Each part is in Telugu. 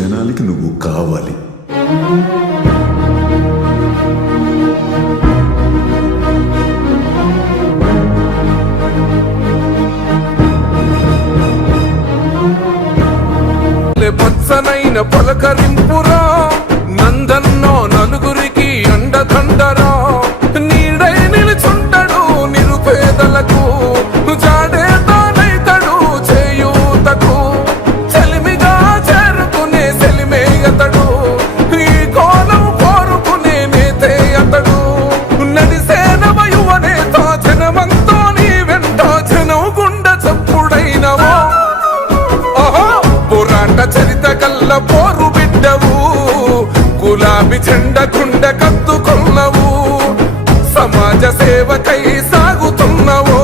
జనాలకి నువ్వు కావాలి. పచ్చనైన పలకరింపురా నందన్నో నలుగురికి అండదండరా నీడై నిలుచుంటడు నిరుపేదలకు జాడే తానైతడు చేయూతకు చెలిమిగా చేరుకునే సెలిమేయతడు ఈ కోలం కోరుకునే నేతే అతడు నడిసే నవయువనేత జనమంతో నీ వెంట జనం గుండె చప్పుడైనవో పోరాట చరిత కల్ల పోరు బిడ్డవు గులాబీ జెండ గుండె కత్తుకున్నవు సమాజ సేవకై సాగుతున్నవో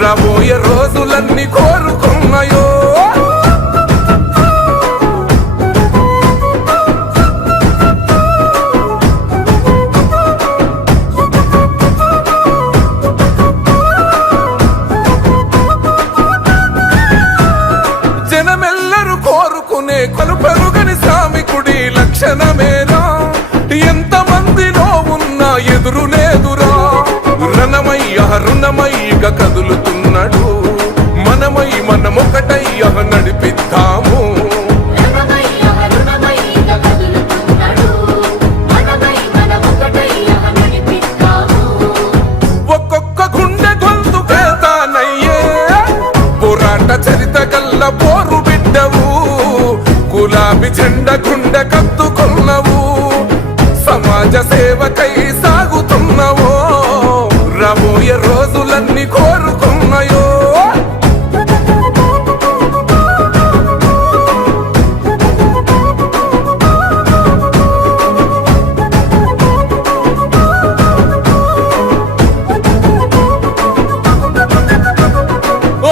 రాబోయే రోజులన్నీ కోరుకున్నాయో జనమెల్లరూ కోరుకునే కొలుపెరుగని శ్రామికుడి లక్షణమేరా ఎంత మందిలో ఉన్నా ఎదురు లేదురా రణమయ్య రుణమయ్యగా కదులుతున్నాడు మనమై మనమొకటయ్య నడిపిద్దాము ఒక్కొక్క గుండె గొంతు కేతానయ్యే పోరాట చరిత కల్ల పోరు బిడ్డవు గులాబీ జెండ గుండె కత్తుకున్నవు సమాజ సేవకై సాగుతున్నవో రాబోయే రోజులన్నీ కోరుకున్నాయో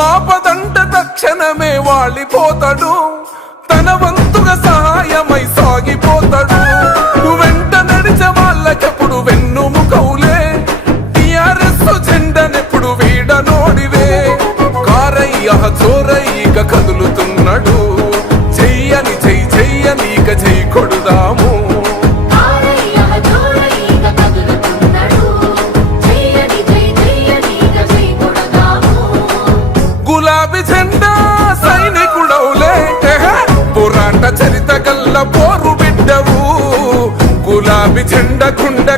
ఆపదంట తక్షణమే వాలిపోతాడు తన వంతుగా సహాయమై సాగిపోతాడు వెంట నడిచే వాళ్ళకెప్పుడు వెన్నుముకవులే టిఆర్ఎస్ జెండనెప్పుడు వీడనోడివే కారయ్య జోరయ్యక కదులుతున్నాడు చెయ్యని చెయ్యనీక జై కొడుదాము గులాబీ జెండా సైనికుడవులే పోరాట చరిత కల్ల పోరు బిడ్డవు గులాబీ జెండ గుండె